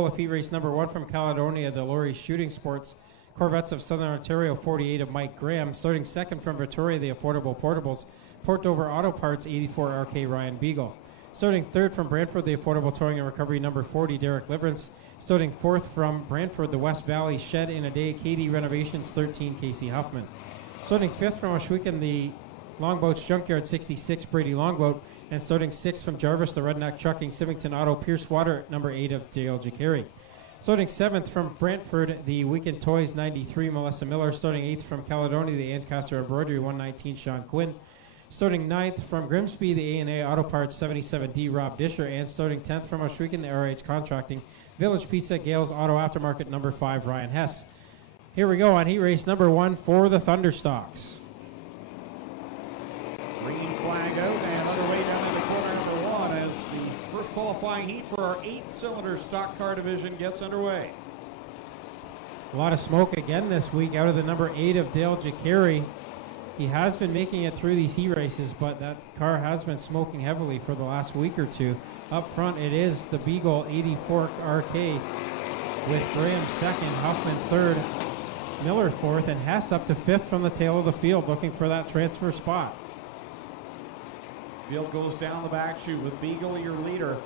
Of heat race number 1 from Caledonia, the Laurie Shooting Sports Corvettes of Southern Ontario, 48 of Mike Graham. Starting second from Victoria, the Affordable Portables, Port Dover Auto Parts, 84 RK Ryan Beagle. Starting third from Brantford, the Affordable Towing and Recovery, number 40 Derek Liverance. Starting fourth from Brantford, the West Valley Shed in a Day, KD Renovations, 13 Casey Huffman. Starting fifth from Oshwegan, the Longboats Junkyard, 66 Brady Longboat. And starting sixth from Jarvis, the Redneck Trucking, Symington Auto, Pierce Water, number 8 of Dale Jacari. Starting seventh from Brantford, the Weekend Toys, 93 Melissa Miller. Starting eighth from Caledonia, the Ancaster Embroidery, 119 Sean Quinn. Starting ninth from Grimsby, the A&A Auto Parts, 77D Rob Disher. And starting 10th from Oshwegan, the RH Contracting, Village Pizza, Gales Auto Aftermarket, number 5 Ryan Hess. Here we go on heat race number 1 for the Thunderstocks. Green flag out and underway down in the corner number 1 as the first qualifying heat for our 8-cylinder stock car division gets underway. A lot of smoke again this week out of the number 8 of Dale Jacari. He has been making it through these heat races, but that car has been smoking heavily for the last week or two. Up front, it is the Beagle 84 RK with Graham second, Huffman third, Miller fourth, and Hess up to fifth from the tail of the field looking for that transfer spot. Field goes down the back chute with Beagle your leader.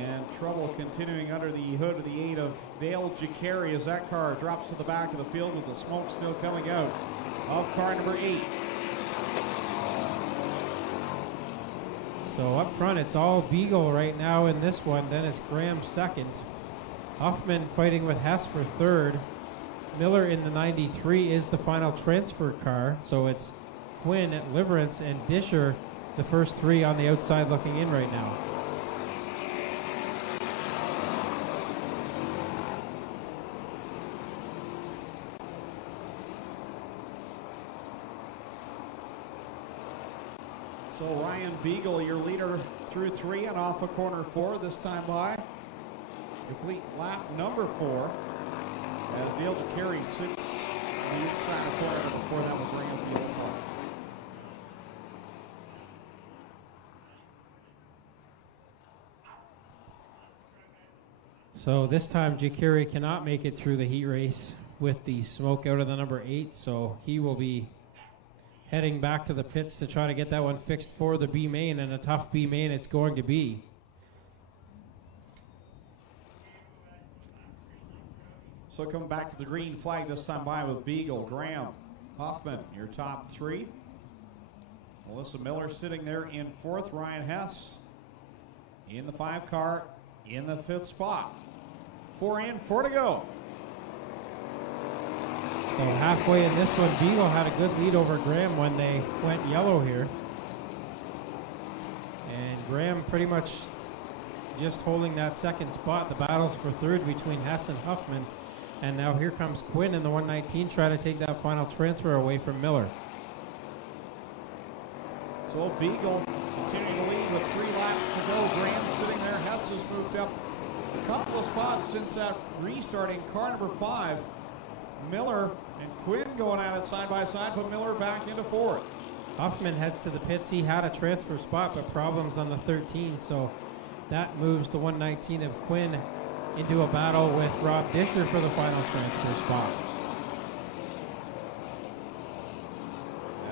And trouble continuing under the hood of the 8 of Dale Jacari as that car drops to the back of the field with the smoke still coming out of car number 8. So up front, it's all Beagle right now in this one. Then it's Graham second. Huffman fighting with Hess for third. Miller in the 93 is the final transfer car. So it's Quinn, Liverance, and Disher, the first 3 on the outside looking in right now. So Ryan Beagle, your leader through 3 and off of corner 4 this time by. Complete lap number 4 as Dale Jacari sits on the inside of corner number 4. That will bring up the old car. So this time Jacari cannot make it through the heat race with the smoke out of the number 8, so he will be heading back to the pits to try to get that one fixed for the B main, and a tough B main it's going to be. So come back to the green flag this time by with Beagle, Graham, Huffman, your top 3. Melissa Miller sitting there in 4th. Ryan Hess in the 5 car in the 5th spot. 4 in, 4 to go. So halfway in this one, Beagle had a good lead over Graham when they went yellow here. And Graham pretty much just holding that second spot. The battles for third between Hess and Huffman. And now here comes Quinn in the 119 trying to take that final transfer away from Miller. So Beagle continuing to lead with 3 laps to go. Graham sitting there. Hess has moved up a couple of spots since that restarting car number 5. Miller and Quinn going at it side by side, put Miller back into 4th. Huffman heads to the pits. He had a transfer spot, but problems on the 13, so that moves the 119 of Quinn into a battle with Rob Disher for the final transfer spot.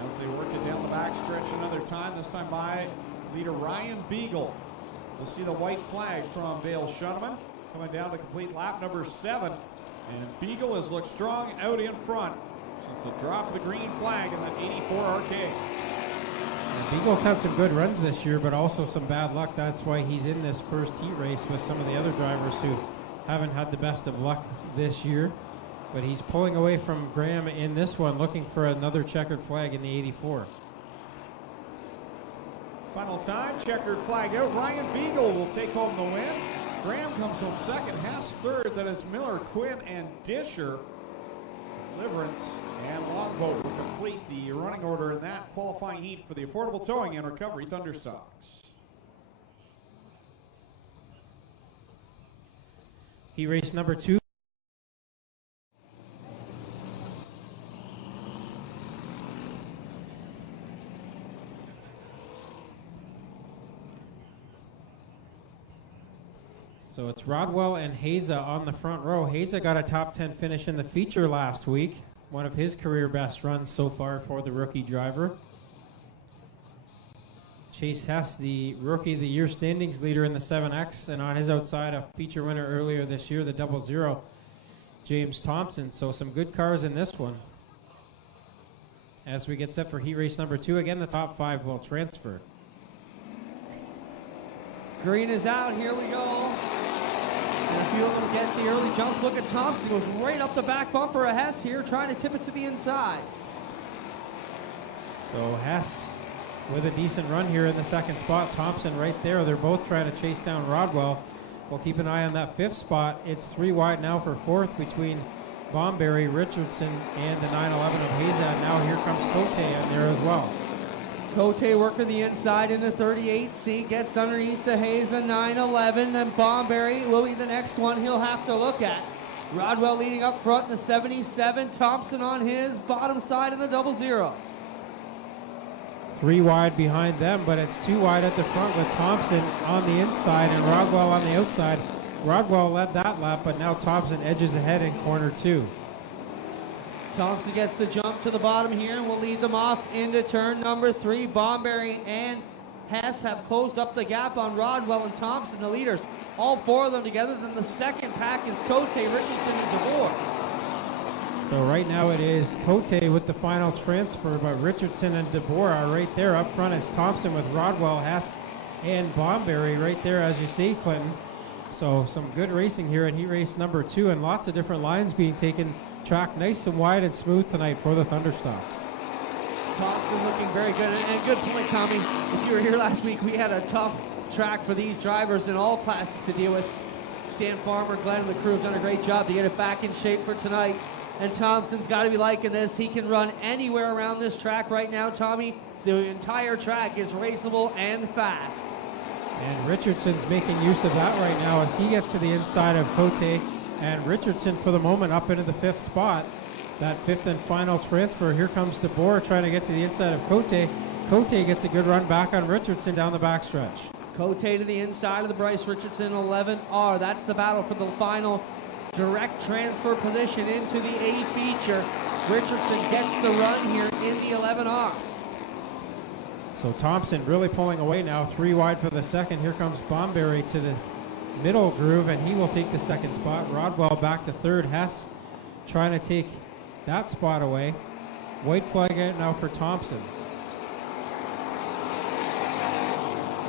As they work it down the backstretch another time, this time by leader Ryan Beagle. We'll see the white flag from Dale Shuneman coming down to complete lap number 7. And Beagle has looked strong out in front since the drop of the green flag in that 84 RK. And Beagle's had some good runs this year, but also some bad luck. That's why he's in this first heat race with some of the other drivers who haven't had the best of luck this year. But he's pulling away from Graham in this one, looking for another checkered flag in the 84. Final time, checkered flag out. Ryan Beagle will take home the win. Graham comes home second, Hess third, then it's Miller, Quinn, and Disher. Liverance and Longboat will complete the running order in that qualifying heat for the Affordable Towing and Recovery Thunderstocks. Heat race number 2. So it's Rodwell and Haza on the front row. Haza got a top 10 finish in the feature last week. One of his career best runs so far for the rookie driver. Chase Hess, the Rookie of the Year standings leader in the 7X, and on his outside, a feature winner earlier this year, the 00, James Thompson. So some good cars in this one. As we get set for heat race number 2, again, the top 5 will transfer. Green is out, here we go. And a few of them get the early jump. Look at Thompson, goes right up the back bumper of Hess here, trying to tip it to the inside. So Hess with a decent run here in the second spot. Thompson right there. They're both trying to chase down Rodwell. We'll keep an eye on that 5th spot. It's 3 wide now for 4th between Bomberry, Richardson, and the 911 of Haza. Now here comes Cote in there as well. Cote working the inside in the 38C, gets underneath the Haza 911, and Bomberry will be the next one he'll have to look at. Rodwell leading up front in the 77, Thompson on his bottom side in the 00. 3 wide behind them, but it's 2 wide at the front with Thompson on the inside and Rodwell on the outside. Rodwell led that lap, but now Thompson edges ahead in corner 2. Thompson gets the jump to the bottom here and will lead them off into turn number 3. Bomberry and Hess have closed up the gap on Rodwell and Thompson, the leaders. All 4 of them together. Then the second pack is Cote, Richardson, and DeBoer. So right now it is Cote with the final transfer, but Richardson and DeBoer are right there. Up front is Thompson with Rodwell, Hess, and Bomberry right there, as you see, Clinton. So some good racing here in heat race number 2, and lots of different lines being taken. Track nice and wide and smooth tonight for the Thunderstocks. Thompson looking very good, and good point, Tommy. If you were here last week, we had a tough track for these drivers in all classes to deal with. Stan Farmer, Glenn, and the crew have done a great job to get it back in shape for tonight. And Thompson's got to be liking this. He can run anywhere around this track right now, Tommy. The entire track is raceable and fast. And Richardson's making use of that right now as he gets to the inside of Cote. And Richardson, for the moment, up into the 5th spot. That 5th and final transfer. Here comes DeBoer trying to get to the inside of Cote. Cote gets a good run back on Richardson down the backstretch. Cote to the inside of the Bryce Richardson 11R. That's the battle for the final direct transfer position into the A feature. Richardson gets the run here in the 11R. So Thompson really pulling away now. 3 wide for the second. Here comes Bomberry to the middle groove, and he will take the second spot. Rodwell back to 3rd. Hess trying to take that spot away. White flag out now for Thompson.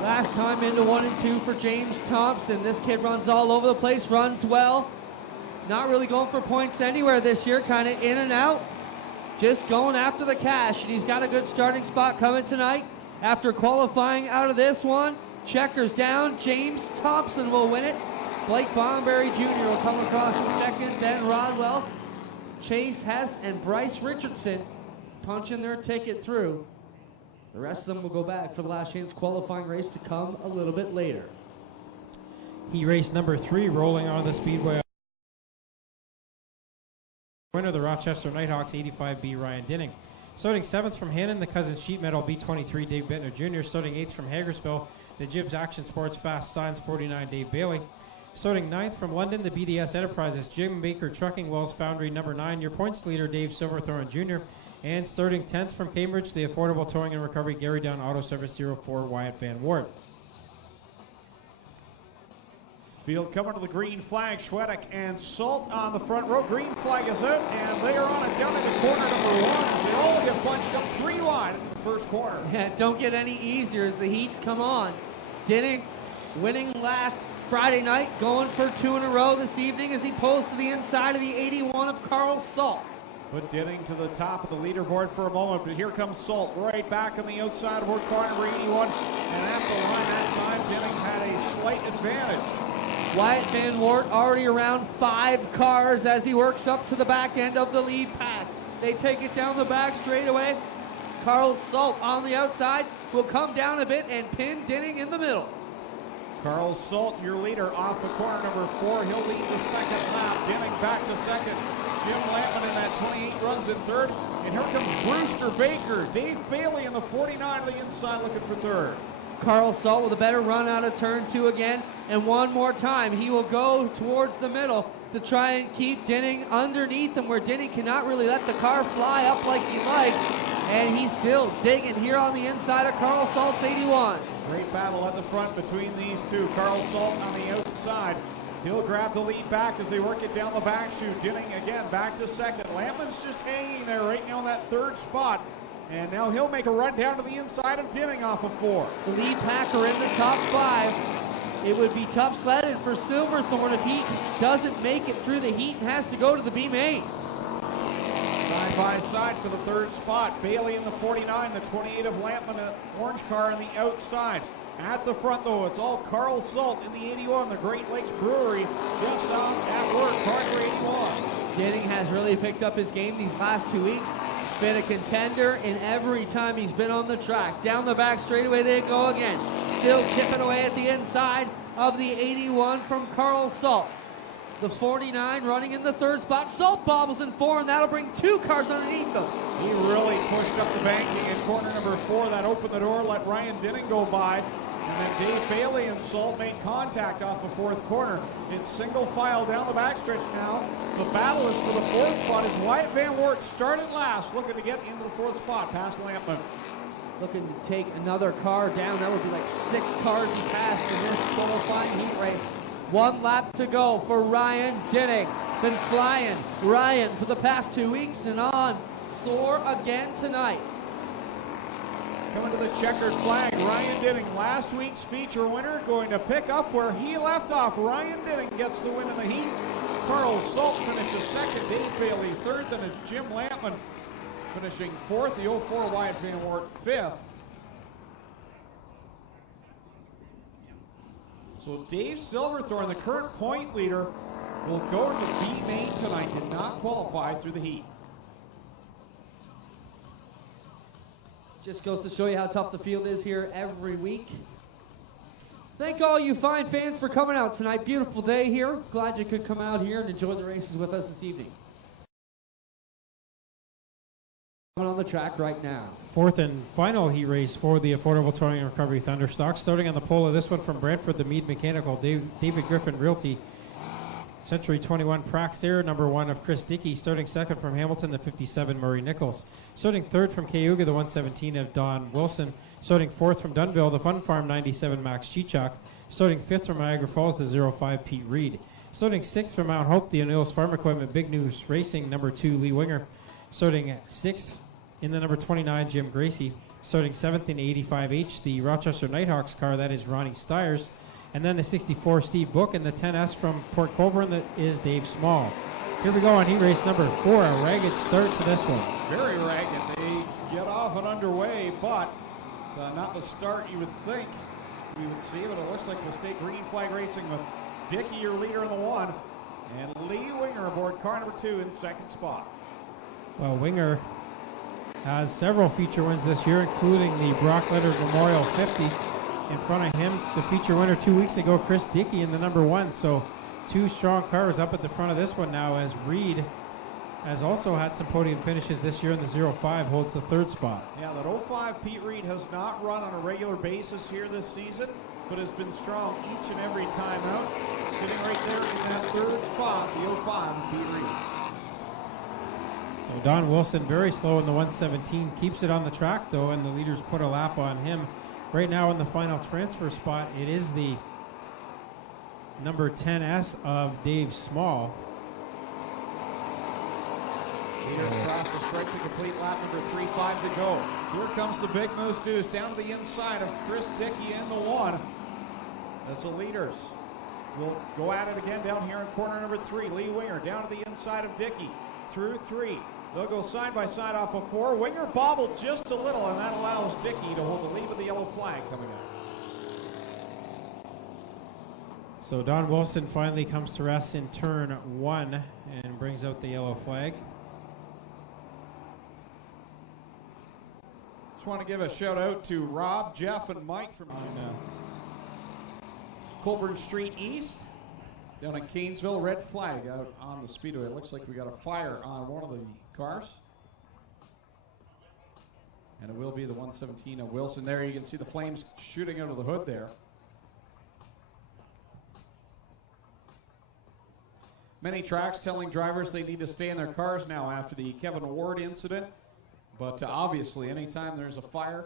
Last time into 1 and 2 for James Thompson. This kid runs all over the place, runs well. Not really going for points anywhere this year, kind of in and out. Just going after the cash, and he's got a good starting spot coming tonight. After qualifying out of this one, checkers down, James Thompson will win it. Blake Bomberry Jr. will come across in second, then Rodwell, Chase Hess, and Bryce Richardson punching their ticket through. The rest of them will go back for the last chance qualifying race to come a little bit later. Heat race number 3 rolling on the speedway. Winner, the Rochester Nighthawks 85B Ryan Dinning. Starting 7th from Hannon, the Cousins Sheet Metal B23 Dave Bittner Jr. Starting 8th from Hagersville, the Gibbs Action Sports Fast Signs 49 Dave Bailey. Starting 9th from London, the BDS Enterprises Jim Baker Trucking Wells Foundry number 9, your points leader Dave Silverthorne Jr. And starting 10th from Cambridge, the Affordable Towing and Recovery Gary Down Auto Service 04 Wyatt Van Ward. Field coming to the green flag. Schwedick and Salt on the front row. Green flag is out, and they are on it down in the corner number 1 as they all get bunched up 3 wide in the first corner. Yeah, don't get any easier as the heats come on. Dinning winning last Friday night, going for 2 in a row this evening as he pulls to the inside of the 81 of Carl Salt. Put Dinning to the top of the leaderboard for a moment, but here comes Salt right back on the outside of car number 81, and at the line that time, Dinning had a slight advantage. Wyatt Van Wart already around 5 cars as he works up to the back end of the lead pack. They take it down the back straightaway. Carl Salt on the outside will come down a bit and pin Dinning in the middle. Carl Salt, your leader, off of corner number 4. He'll lead the second lap. Dinning back to second. Jim Lampman in that 28 runs in 3rd. And here comes Brewster Baker. Dave Bailey in the 49 on the inside looking for 3rd. Carl Salt with a better run out of turn 2 again. And one more time, he will go towards the middle to try and keep Dinning underneath him, where Dinning cannot really let the car fly up like he'd like. And he's still digging here on the inside of Carl Salt's 81. Great battle at the front between these two. Carl Salt on the outside. He'll grab the lead back as they work it down the back chute. Dinning again back to second. Lampman's just hanging there right now in that third spot. And now he'll make a run down to the inside of Dinning off of 4. The lead packer in the top 5. It would be tough sledding for Silverthorne if he doesn't make it through the heat and has to go to the B-main. Side by side for the third spot. Bailey in the 49, the 28 of Lampman, an orange car on the outside. At the front, though, it's all Carl Salt in the 81, the Great Lakes Brewery. Jeff's out at work, car number 81. Dinning has really picked up his game these last 2 weeks. Been a contender in every time he's been on the track. Down the back straightaway they go again. Still chipping away at the inside of the 81 from Carl Salt. The 49 running in the third spot. Salt bobbles in 4, and that'll bring 2 cars underneath them. He really pushed up the banking in corner number 4. That opened the door, let Ryan Dinning go by. And then Dave Bailey and Salt made contact off the 4th corner. It's single file down the backstretch now. The battle is for the 4th spot as Wyatt Van Wert started last, looking to get into the 4th spot past Lampman. Looking to take another car down. That would be like 6 cars he passed in this qualifying heat race. 1 lap to go for Ryan Dinning. Been flying Ryan for the past 2 weeks and on. Soar again tonight. Coming to the checkered flag, Ryan Dinning, last week's feature winner, going to pick up where he left off. Ryan Dinning gets the win in the heat. Carl Salt finishes second, Dave Bailey third, then it's Jim Lampman finishing 4th, the 04 Wyatt Van Wert 5th. So Dave Silverthorne, the current point leader, will go to the B main tonight, did not qualify through the heat. Just goes to show you how tough the field is here every week. Thank all you fine fans for coming out tonight. Beautiful day here. Glad you could come out here and enjoy the races with us this evening. Coming on the track right now. 4th and final heat race for the Affordable Towing and Recovery Thunderstock. Starting on the pole of this one from Brantford, the Mead Mechanical, David Griffin Realty. Century 21 Praxair, number 1 of Chris Dickey. Starting 2nd from Hamilton, the 57 Murray Nichols. Starting 3rd from Cayuga, the 117 of Don Wilson. Starting 4th from Dunville, the Fun Farm 97 Max Chichak. Starting 5th from Niagara Falls, the 05 Pete Reed. Starting 6th from Mount Hope, the O'Neill's Farm Equipment Big News Racing, number 2 Lee Winger. Starting 6th in the number 29 Jim Gracie. Starting 7th in 85H, the Rochester Nighthawks car, that is Ronnie Styres. And then the 64 Steve Book, and the 10S from Port Colborne, that is Dave Small. Here we go on heat race number 4, a ragged start to this one. Very ragged. They get off and underway, but not the start you would think we would see, but it looks like we'll stay green flag racing with Dickey, your leader in the 1, and Lee Winger aboard car number 2 in 2nd spot. Well, Winger has several feature wins this year, including the Brock Leonard Memorial 50. In front of him, the feature winner 2 weeks ago, Chris Dickey in the number 1. So 2 strong cars up at the front of this one now, as Reed has also had some podium finishes this year in the 05, holds the 3rd spot. Yeah, that 05 Pete Reed has not run on a regular basis here this season, but has been strong each and every time out. Sitting right there in that 3rd spot, the 05 Pete Reed. So Don Wilson very slow in the 117, keeps it on the track though, and the leaders put a lap on him. Right now in the final transfer spot, it is the number 10S of Dave Small. Leaders cross the stripe to complete lap number 3.5 to go. Here comes the Big Moose Deuce down to the inside of Chris Dickey in the 1. That's the leaders. We'll go at it again down here in corner number 3. Lee Winger down to the inside of Dickey through 3. They'll go side by side off of 4. Winger bobbled just a little, and that allows Dickey to hold the lead with the yellow flag coming up. So Don Wilson finally comes to rest in turn 1 and brings out the yellow flag. Just want to give a shout out to Rob, Jeff, and Mike from Colburn Street East. Down in Canesville, red flag out on the speedway. It looks like we got a fire on one of the cars. And it will be the 117 of Wilson there. You can see the flames shooting out of the hood there. Many tracks telling drivers they need to stay in their cars now after the Kevin Ward incident. But obviously, anytime there's a fire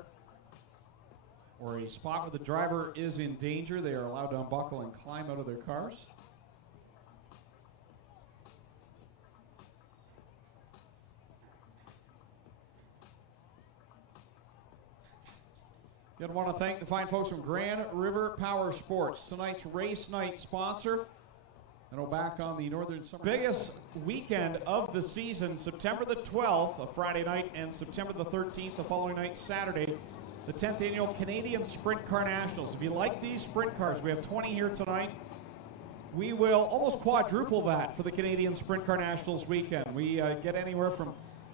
or a spot where the driver is in danger, they are allowed to unbuckle and climb out of their cars. Again, I want to thank the fine folks from Grand River Power Sports, tonight's race night sponsor. And we're back on the Northern Summer. Biggest weekend of the season, September the 12th, a Friday night, and September the 13th, the following night, Saturday, the 10th annual Canadian Sprint Car Nationals. If you like these sprint cars, we have 20 here tonight. We will almost quadruple that for the Canadian Sprint Car Nationals weekend. We get anywhere from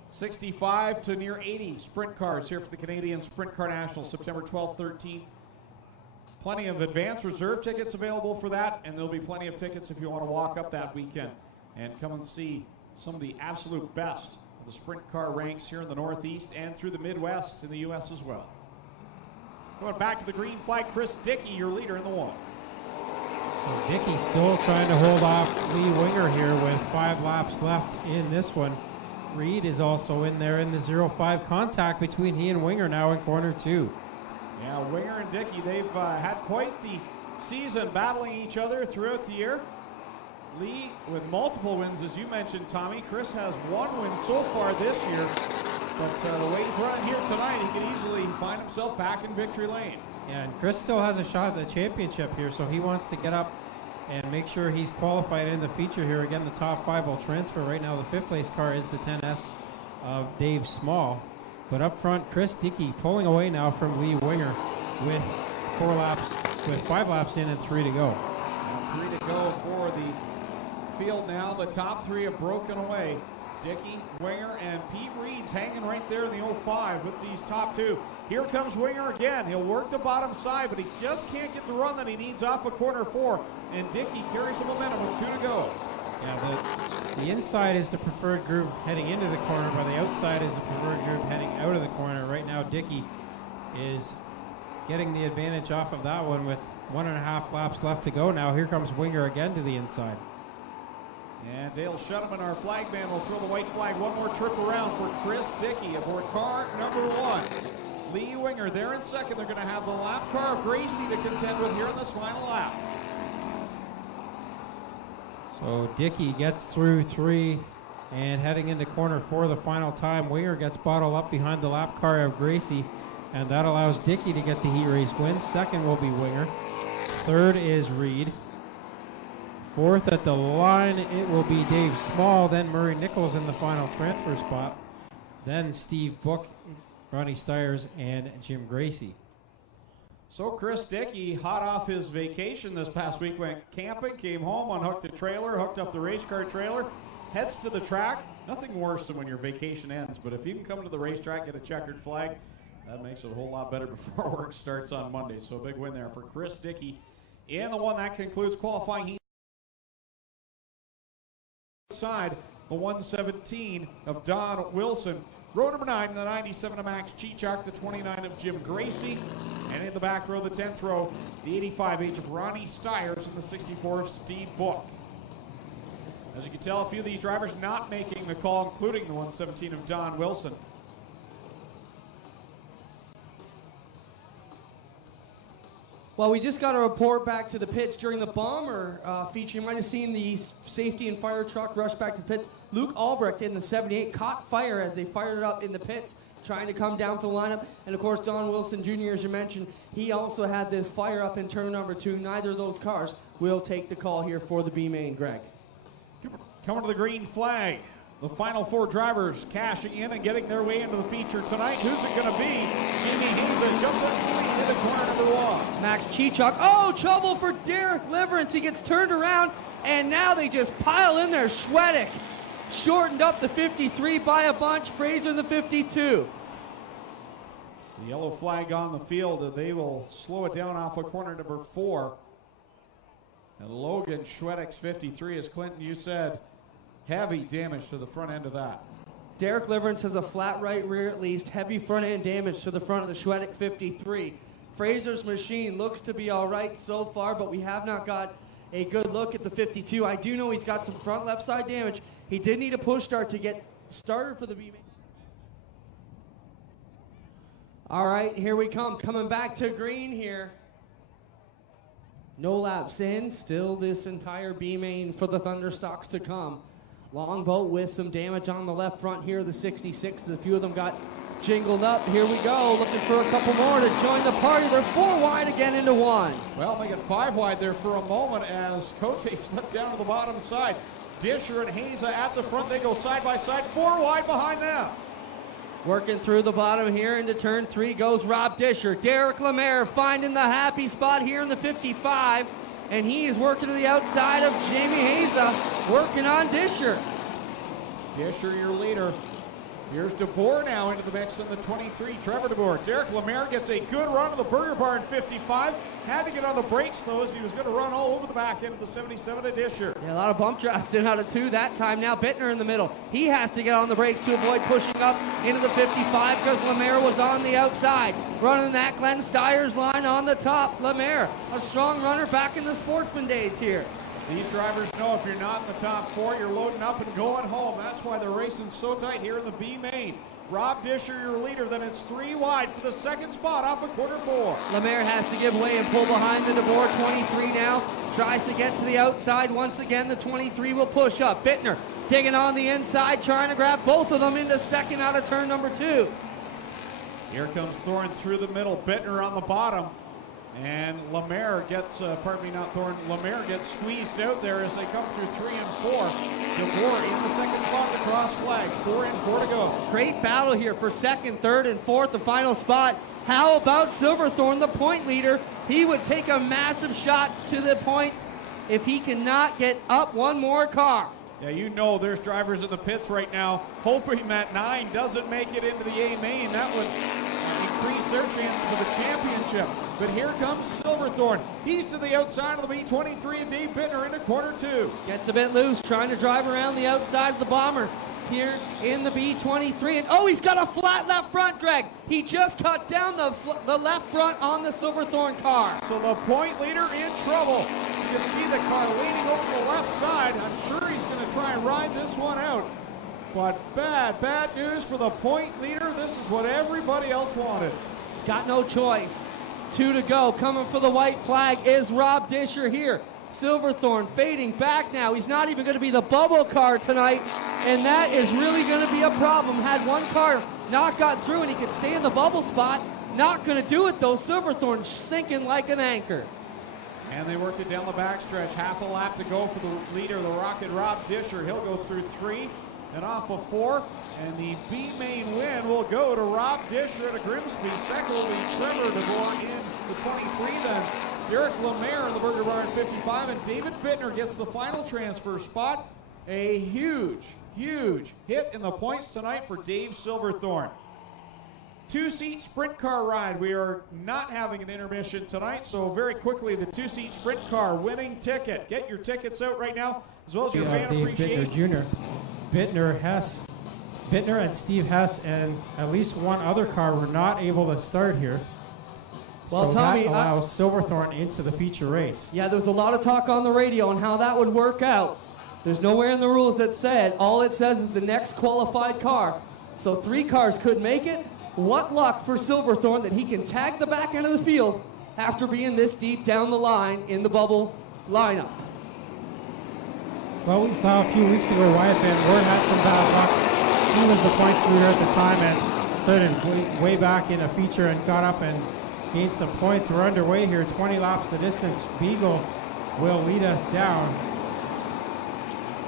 65 to near 80 sprint cars here for the Canadian Sprint Car Nationals, September 12th, 13th. Plenty of advanced reserve tickets available for that, and there'll be plenty of tickets if you want to walk up that weekend and come and see some of the absolute best of the sprint car ranks here in the Northeast and through the Midwest in the U.S. as well. Going back to the green flag, Chris Dickey, your leader in the one. So Dickey still trying to hold off Lee Winger here with 5 laps left in this one. Reed is also in there in the 0-5 contact between he and Winger now in corner 2. Yeah, Winger and Dickey, they've had quite the season battling each other throughout the year. Lee with multiple wins, as you mentioned, Tommy. Chris has 1 win so far this year, but the way he's running here tonight, he can easily find himself back in victory lane. Yeah, and Chris still has a shot at the championship here, so he wants to get up and make sure he's qualified in the feature here. Again, the top 5 will transfer. Right now, the 5th place car is the 10S of Dave Small. But up front, Chris Dickey pulling away now from Lee Winger with 5 laps in and 3 to go. Now 3 to go for the field now. The top 3 have broken away. Dickey, Winger, and Pete Reed's hanging right there in the 05 with these top 2. Here comes Winger again. He'll work the bottom side, but he just can't get the run that he needs off of corner 4. And Dickey carries the momentum with 2 to go. Yeah, the inside is the preferred groove heading into the corner, but the outside is the preferred groove heading out of the corner. Right now, Dickey is getting the advantage off of that one with 1.5 laps left to go now. Here comes Winger again to the inside. And Dale Shuttleman, our flag man, will throw the white flag one more trip around for Chris Dickey aboard car number 1. Lee Winger there in second. They're going to have the lap car of Gracie to contend with here in this final lap. So Dickey gets through 3 and heading into corner 4 the final time. Winger gets bottled up behind the lap car of Gracie, and that allows Dickey to get the heat race win. Second will be Winger. Third is Reed. Fourth at the line, it will be Dave Small, then Murray Nichols in the final transfer spot. Then Steve Book, Ronnie Styres, and Jim Gracie. So Chris Dickey, hot off his vacation this past week, went camping, came home, unhooked the trailer, hooked up the race car trailer, heads to the track. Nothing worse than when your vacation ends, but if you can come to the racetrack, get a checkered flag, that makes it a whole lot better before work starts on Monday. So a big win there for Chris Dickey. And the one that concludes qualifying. He side, the 117 of Don Wilson. Row number 9, the 97 of Max Chichak, the 29 of Jim Gracie. And in the back row, the 10th row, the 85 age of Ronnie Styres and the 64 of Steve Book. As you can tell, a few of these drivers not making the call, including the 117 of Don Wilson. Well, we just got a report back to the pits during the bomber feature. You might have seen the safety and fire truck rush back to the pits. Luke Albrecht in the 78 caught fire as they fired it up in the pits, trying to come down for the lineup. And of course, Don Wilson Jr., as you mentioned, he also had this fire up in turn number 2. Neither of those cars will take the call here for the B main, Greg. Coming to the green flag. The final 4 drivers cashing in and getting their way into the feature tonight. Who's it going to be? Jamie Hayes jumps up into corner number 1. Max Chichak. Oh, trouble for Derek Liverance. He gets turned around, and now they just pile in there. Schwedick shortened up the 53 by a bunch. Fraser in the 52. The yellow flag on the field. They will slow it down off of corner number 4. And Logan Schwedick's 53, as Clinton, you said, heavy damage to the front end of that. Derek Liverance has a flat right rear at least, heavy front end damage to the front of the Schwedek 53. Fraser's machine looks to be all right so far, but we have not got a good look at the 52. I do know he's got some front left side damage. He did need a push start to get started for the B main. All right, here we come. Coming back to green here. No laps in. Still this entire B main for the Thunderstocks to come. Longboat with some damage on the left front here, the 66. A few of them got jingled up. Here we go, looking for a couple more to join the party. They're 4 wide again into 1. Well, they get 5 wide there for a moment as Cote slipped down to the bottom side. Disher and Haza at the front. They go side by side, 4 wide behind them. Working through the bottom here into turn 3 goes Rob Disher. Derek Lemaire finding the happy spot here in the 55. And he is working to the outside of Jamie Haza, working on Disher. Disher, your leader. Here's DeBoer now into the mix in the 23. Trevor DeBoer. Derek Lemaire gets a good run of the Burger Barn 55. Had to get on the brakes though, as he was going to run all over the back end of the 77 to Disher. Yeah, a lot of bump drafting out of 2 that time. Now Bittner in the middle. He has to get on the brakes to avoid pushing up into the 55 because Lemaire was on the outside. Running that Glenn Styres line on the top. Lemaire, a strong runner back in the sportsman days here. These drivers know if you're not in the top 4, you're loading up and going home. That's why they're racing so tight here in the B main. Rob Disher, your leader. Then it's 3 wide for the second spot off of quarter 4. Lemaire has to give way and pull behind the DeBoer 23 now. Tries to get to the outside once again. The 23 will push up. Bittner digging on the inside, trying to grab both of them into second out of turn number 2. Here comes Thorne through the middle. Bittner on the bottom. And Lemaire gets, Lemaire gets squeezed out there as they come through 3 and 4. DeBoer in the second spot to cross flags. 4 and 4 to go. Great battle here for second, third, and fourth, the final spot. How about Silverthorne, the point leader? He would take a massive shot to the point if he cannot get up one more car. Yeah, you know there's drivers in the pits right now hoping that 9 doesn't make it into the A main. That would increase their chances for the championship. But here comes Silverthorne. He's to the outside of the B23 and Dave Bittner into quarter 2. Gets a bit loose, trying to drive around the outside of the bomber here in the B23. And oh, he's got a flat left front, Greg. He just cut down the left front on the Silverthorne car. So the point leader in trouble. You can see the car leaning over the left side. I'm sure he's going to try and ride this one out. But bad news for the point leader. This is what everybody else wanted. He's got no choice. 2 to go. Coming for the white flag is Rob Disher here. Silverthorne fading back now. He's not even going to be the bubble car tonight, and that is really going to be a problem. Had one car not got through and he could stay in the bubble spot. Not going to do it though. Silverthorne sinking like an anchor. And they work it down the backstretch. Half a lap to go for the leader, the Rocket Rob Disher. He'll go through 3 and off of 4. And the B main win will go to Rob Disher at a Grimsby. Second will be Trevor DeBoer in the 23. Then Derek Lemaire in the Burger Barn 55. And David Bittner gets the final transfer spot. A huge hit in the points tonight for Dave Silverthorne. 2-seat sprint car ride. We are not having an intermission tonight, so very quickly, the 2-seat sprint car winning ticket. Get your tickets out right now, as well as your fan Dave appreciation. Bittner Jr. Bittner and Steve Hess and at least one other car were not able to start here. Well, so Tommy, that allows Silverthorne into the feature race. Yeah, there was a lot of talk on the radio on how that would work out. There's nowhere in the rules that said. All it says is the next qualified car. So 3 cars could make it. What luck for Silverthorne that he can tag the back end of the field after being this deep down the line in the bubble lineup. Well, we saw a few weeks ago Wyatt Van Wert had some bad luck. He was the points leader at the time and started way back in a feature and got up and gained some points. We're underway here, 20 laps the distance. Beagle will lead us down.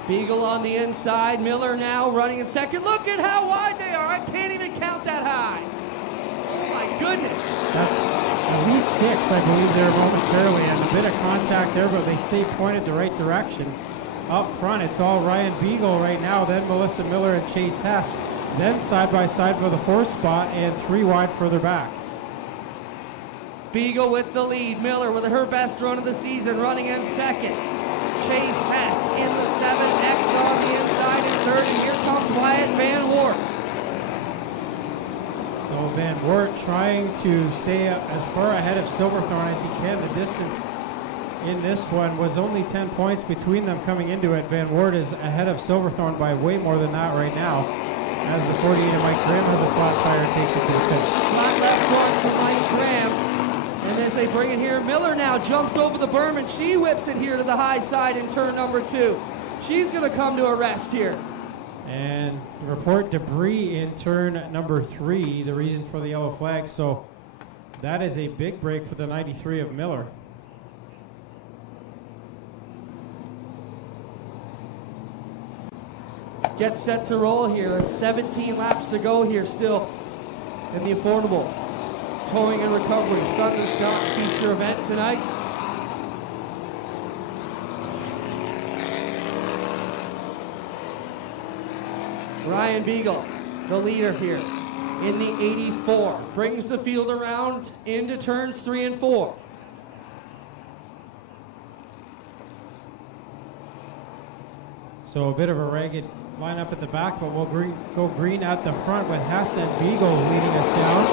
Beagle on the inside. Miller now running in second. Look at how wide they are. I can't even count that high. Oh my goodness. That's at least 6, I believe, there momentarily, and a bit of contact there, but they stay pointed the right direction. Up front, it's all Ryan Beagle right now, then Melissa Miller and Chase Hess. Then side by side for the 4th spot and 3 wide further back. Beagle with the lead. Miller with her best run of the season running in second. Chase Hess in the 7X on the inside in third, and here comes Wyatt Van Wart. So Van Wart trying to stay as far ahead of Silverthorne as he can. The distance in this one was only 10 points between them coming into it. Van Wart is ahead of Silverthorne by way more than that right now, as the 48 of Mike Graham has a flat tire, takes it to the finish. Flat left front to Mike Graham. And as they bring it here, Miller now jumps over the berm, and she whips it here to the high side in turn number 2. She's going to come to a rest here. And report debris in turn number 3, the reason for the yellow flag. So that is a big break for the 93 of Miller. Get set to roll here. 17 laps to go here still in the affordable towing and recovery Thunderstock feature event tonight. Ryan Beagle, the leader here in the 84, brings the field around into turns 3 and 4. So a bit of a ragged lineup at the back, but we'll go green at the front with Hess and Beagle leading us down.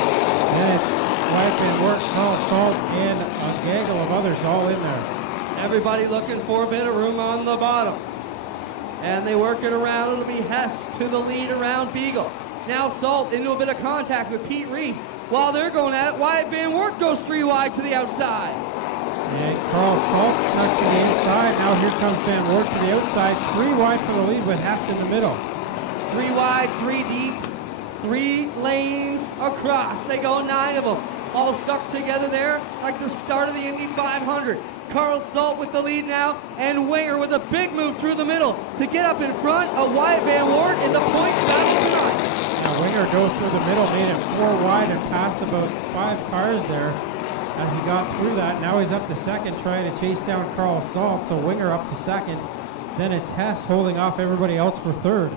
Then it's Wyatt Van Wart, Carl Salt, and a gaggle of others all in there. Everybody looking for a bit of room on the bottom. And they work it around. It'll be Hess to the lead around Beagle. Now Salt into a bit of contact with Pete Reed. While they're going at it, Wyatt Van Wart goes 3 wide to the outside. And Carl Salt snuck to the inside. Now here comes Van Wart to the outside. 3 wide for the lead with Hess in the middle. 3 wide, 3 deep, 3 lanes across. They go 9 of them. All stuck together there like the start of the Indy 500. Carl Salt with the lead now, and Winger with a big move through the middle to get up in front of Wyatt Van Wart in the point battle tonight. Now Winger goes through the middle, made it 4 wide and passed about 5 cars there as he got through that. Now he's up to second, trying to chase down Carl Salt. So Winger up to second. Then it's Hess holding off everybody else for third.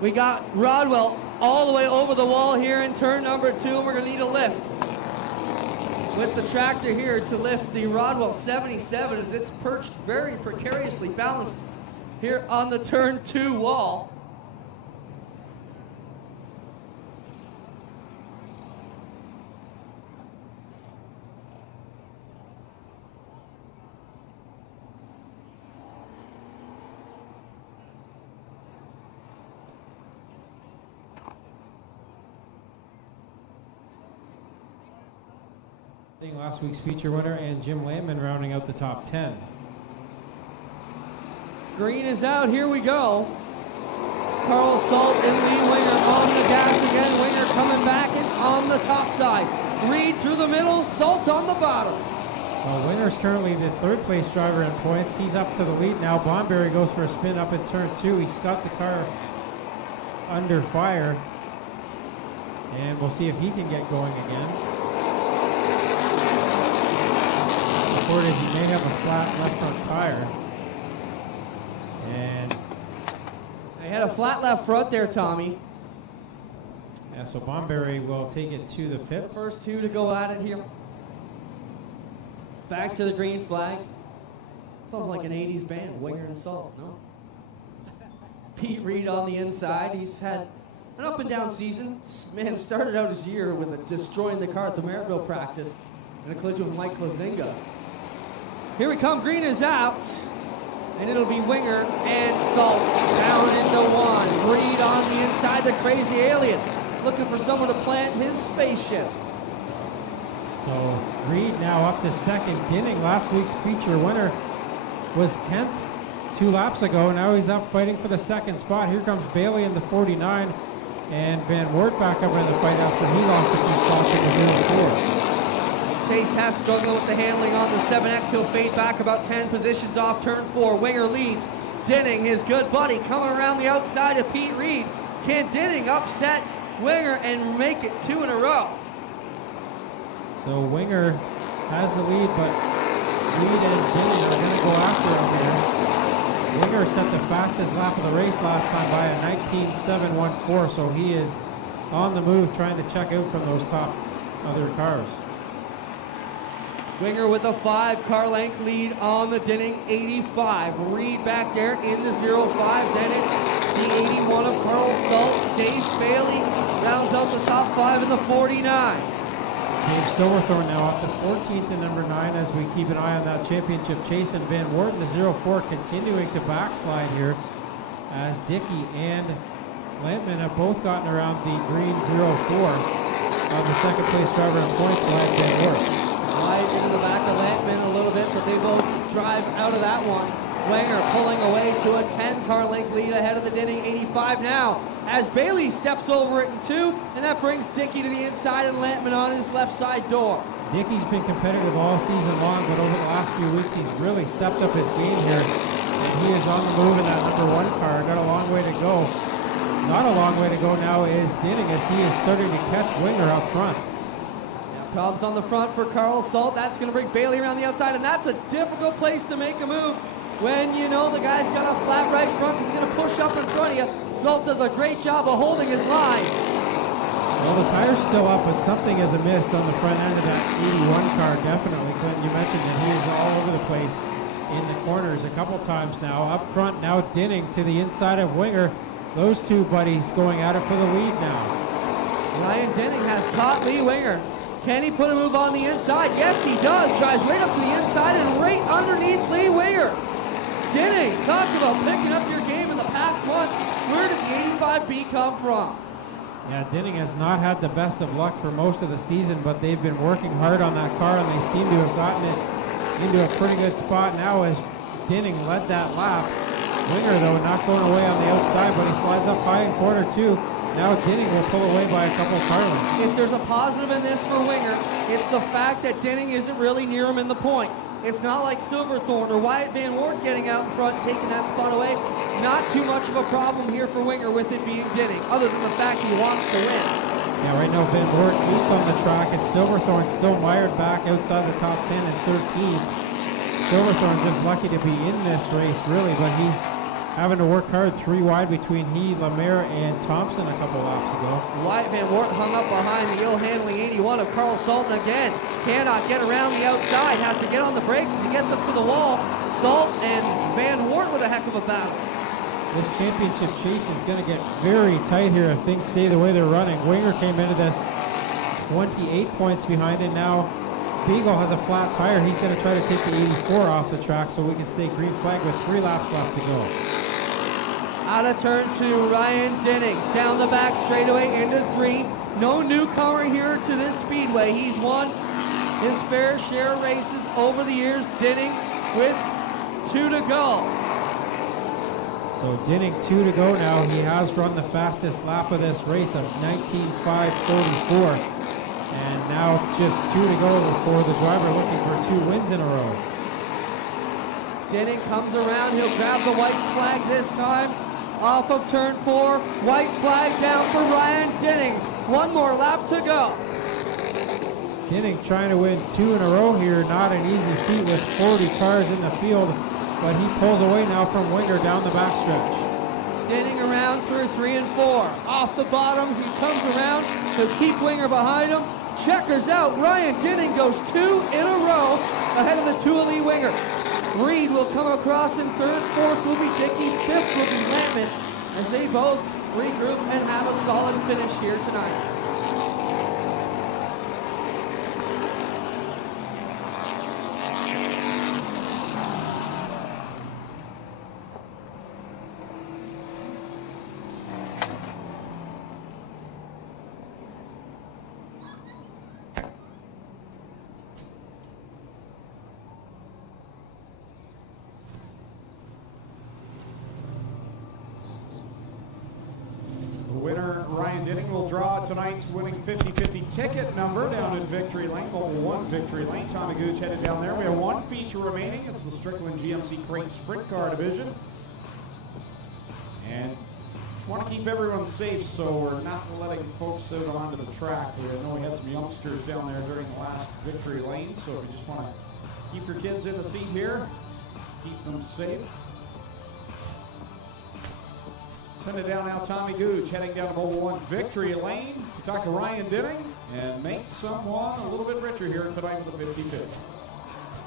We got Rodwell all the way over the wall here in turn number 2, and we're going to need a lift with the tractor here to lift the Rodwell 77 as it's perched very precariously balanced here on the turn 2 wall. Last week's feature winner and Jim Landman rounding out the top 10. Green is out, here we go. Carl Salt and Lee Winger on the gas again. Winger coming back and on the top side. Reed through the middle, Salt on the bottom. Well, Winger's currently the 3rd place driver in points. He's up to the lead now. Bonberry goes for a spin up in turn 2. He's got the car under fire. And we'll see if he can get going again. Report is he may have a flat left front tire. And They had a flat left front there, Tommy. yeah, so Bonberry will take it to the pits. The first 2 to go at it here. Back to the green flag. Sounds like an 80s band, Winger and Salt, no? Pete Reed on the inside. He's had an up and down season. Man started out his year with destroying the car at the Maryville practice in a collision with Mike Lazinga. Here we come, green is out. And it'll be Winger and Salt down into 1. Reed on the inside, the crazy alien, looking for someone to plant his spaceship. So Reed now up to second. Dinning, last week's feature winner, was 10th 2 laps ago. Now he's up fighting for the 2nd spot. Here comes Bailey in the 49. And Van Wart back up in the fight after he lost a few spots in the 04. Chase Hess struggling with the handling on the 7X. He'll fade back about 10 positions off turn 4. Winger leads. Dinning, his good buddy, coming around the outside of Pete Reed. Can Dinning upset Winger and make it 2 in a row? So Winger has the lead, but Reed and Dinning are going to go after him here. Winger set the fastest lap of the race last time by a 19.714, so he is on the move trying to check out from those top other cars. Winger with a 5-car length lead on the Dinning 85. Reed back there in the 05. Then it's the 81 of Carl Salt. Dave Bailey rounds out the top 5 in the 49. Dave Silverthorne now up to 14th in number 9 as we keep an eye on that championship chase. And Van Worden, the 04, continuing to backslide here as Dickey and Lampman have both gotten around the green 04 of the second place driver in points behind Van Worden. Wide into the back of Lampman a little bit, but they both drive out of that one. Wenger pulling away to a 10-car length lead ahead of the Dinning 85 now as Bailey steps over it in 2, and that brings Dickey to the inside and Lampman on his left side door. Dickey's been competitive all season long, but over the last few weeks he's really stepped up his game here. And he is on the move in that number 1 car. Got a long way to go. Not a long way to go now is Dinning as he is starting to catch Winger up front. Problems on the front for Carl Salt. That's going to bring Bailey around the outside, and that's a difficult place to make a move when you know the guy's got a flat right front because he's going to push up in front of you. Salt does a great job of holding his line. Well, the tire's still up, but something is amiss on the front end of that 81 car, definitely. Clinton, you mentioned that he is all over the place in the corners a couple times now. Up front, now Dinning to the inside of Winger. Those two buddies going at it for the lead now. Ryan Dinning has caught Lee Winger. Can he put a move on the inside? Yes, he does. Drives right up to the inside and right underneath Lee Winger. Dinning, talk about picking up your game in the past month. Where did the 85B come from? Yeah, Dinning has not had the best of luck for most of the season, but they've been working hard on that car, and they seem to have gotten it into a pretty good spot now as Dinning led that lap. Winger, though, not going away on the outside, but he slides up high in quarter 2. Now Dinning will pull away by a couple car lengths. If there's a positive in this for Winger, it's the fact that Dinning isn't really near him in the points. It's not like Silverthorne or Wyatt Van Wart getting out in front, taking that spot away. Not too much of a problem here for Winger with it being Dinning, other than the fact he wants to win. Yeah, right now Van Wart 8th on the track, and Silverthorne still mired back outside the top 10 and 13th. Silverthorne just lucky to be in this race, really, but he's having to work hard 3 wide between he, Lemaire, and Thompson a couple laps ago. Wyatt Van Wart hung up behind the ill-handling 81 of Carl Salton again. Cannot get around the outside, has to get on the brakes as he gets up to the wall. Salt and Van Wart with a heck of a battle. This championship chase is going to get very tight here if things stay the way they're running. Winger came into this 28 points behind, and now Beagle has a flat tire. He's going to try to take the 84 off the track so we can stay green flag with 3 laps left to go. Out of turn 2, Ryan Dinning down the back straightaway into 3. No newcomer here to this speedway. He's won his fair share of races over the years. Dinning with 2 to go. So Dinning 2 to go now. He has run the fastest lap of this race of 19.544. And now just 2 to go for the driver looking for 2 wins in a row. Dinning comes around. He'll grab the white flag this time. Off of turn 4. White flag down for Ryan Dinning. 1 more lap to go. Dinning trying to win 2 in a row here. Not an easy feat with 40 cars in the field. But he pulls away now from Winger down the backstretch. Dinning around through 3 and 4. Off the bottom, he comes around to keep Winger behind him. Checkers out. Ryan Dinning goes 2 in a row ahead of the 2 elite Winger. Reed will come across in 3rd. 4th will be Dickey. 5th will be Lampman as they both regroup and have a solid finish here tonight. Ryan Dinning will draw tonight's winning 50-50 ticket number down in Victory Lane, Mobile 1 Victory Lane. Tommy Gooch headed down there. We have 1 feature remaining. It's the Strickland GMC Crate Sprint Car Division. And just want to keep everyone safe, so we're not letting folks out onto the track. I know we had some youngsters down there during the last Victory Lane, so if you just want to keep your kids in the seat here, keep them safe. Send it down now, Tommy Gooch, heading down to Mobile 1 Victory Lane to talk to Ryan Dinning and make someone a little bit richer here tonight with the 50-50.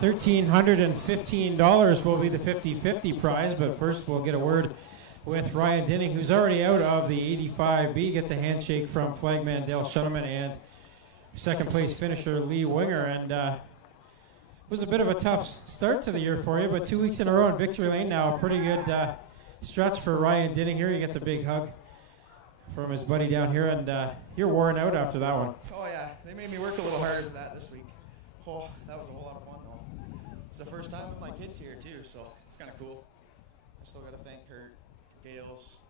$1,315 will be the 50-50 prize, but first we'll get a word with Ryan Dinning, who's already out of the 85B, gets a handshake from flagman Dale Shuneman and second place finisher Lee Winger. And it was a bit of a tough start to the year for you, but 2 weeks in a row in victory lane now. A pretty good stretch for Ryan Dinning here. He gets a big hug from his buddy down here, and you're worn out after that one. Oh yeah, they made me work a little harder for that this week. Oh, that was a whole lot of fun though. It's the first time with my kids here too, so it's kind of cool. I still got to thank Kurt, Gales,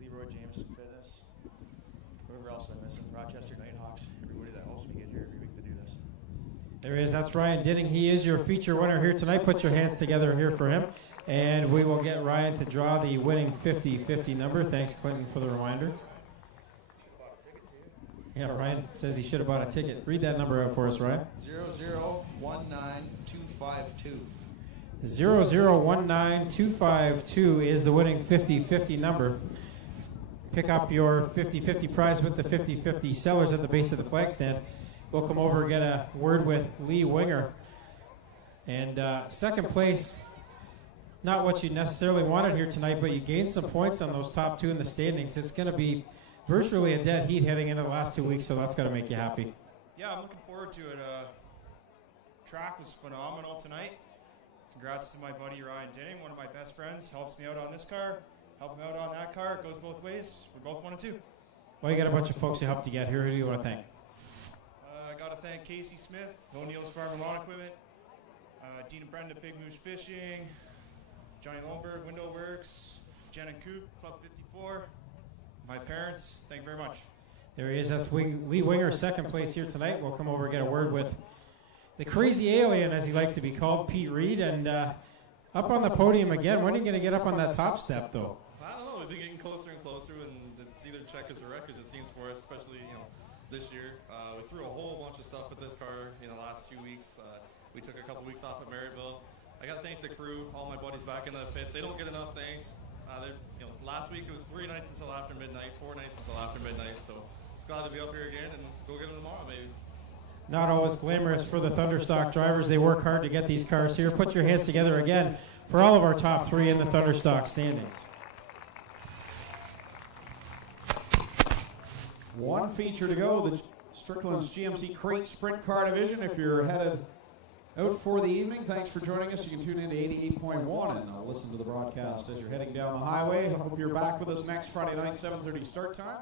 Leroy Jameson Fitness, whoever else I'm missing, Rochester Nighthawks, everybody that helps me get here every week to do this. There he is. That's Ryan Dinning. He is your feature winner here tonight. Put your hands together here for him. And we will get Ryan to draw the winning 50-50 number. Thanks, Clinton, for the reminder. Yeah, Ryan says he should have bought a ticket. Read that number out for us, Ryan. 0019252. 0019252 is the winning 50-50 number. Pick up your 50-50 prize with the 50-50 sellers at the base of the flag stand. We'll come over and get a word with Lee Winger. And second place, not what you necessarily wanted here tonight, but you gained some points on those top two in the standings. It's going to be virtually a dead heat heading into the last 2 weeks, so that's got to make you happy. Yeah, I'm looking forward to it. Track was phenomenal tonight. Congrats to my buddy Ryan Dinning, one of my best friends. Helps me out on this car, help him out on that car. It goes both ways. We both won it too. Well, you got a bunch of folks who helped you get here. Who do you want to thank? I got to thank Casey Smith, O'Neill's Farm and Lawn Equipment, Dean and Brenda, Big Moose Fishing, Johnny Lomberg, Window Works, Jen and Coop, Club 54, my parents. Thank you very much. There he is. That's Lee Winger, second place here tonight. We'll come over and get a word with the crazy alien, as he likes to be called, Pete Reed. And up on the podium again. When are you going to get up on that top step, though? I don't know. We've been getting closer and closer, and it's either checkers or records, it seems, for us, especially this year. We threw a whole bunch of stuff at this car in the last 2 weeks. We took a couple weeks off at Maryville. I got to thank the crew, all my buddies back in the pits. They don't get enough thanks. Last week it was 3 nights until after midnight, 4 nights until after midnight. So it's glad to be up here again and go get them tomorrow, maybe. Not always glamorous for the Thunderstock drivers. They work hard to get these cars here. Put your hands together again for all of our top three in the Thunderstock standings. One feature to go, the Strickland's GMC Crate Sprint Car Division. If you're headed out for the evening, thanks for joining us. You can tune in to 88.1 and listen to the broadcast as you're heading down the highway. Hope you're back with us next Friday night, 7:30 start time.